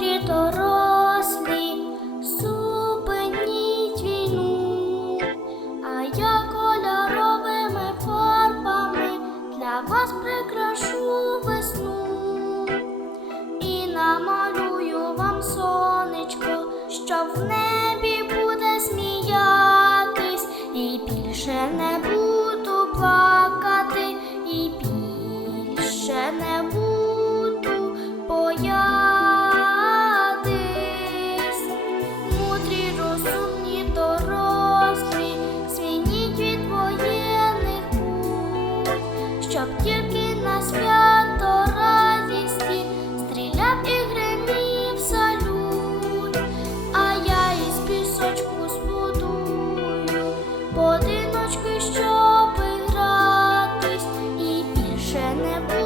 мудрі дорослі, зупиніть війну, а я кольоровими фарбами для вас прикрашу весну. І намалюю вам сонечко, що в небі буде сміятись, і більше не буду плакати, і більше не буду щоб тільки на свято радісті стріляв і гримів салют, а я із пісочку збудую будиночки, щоб гратись, і більше не буде.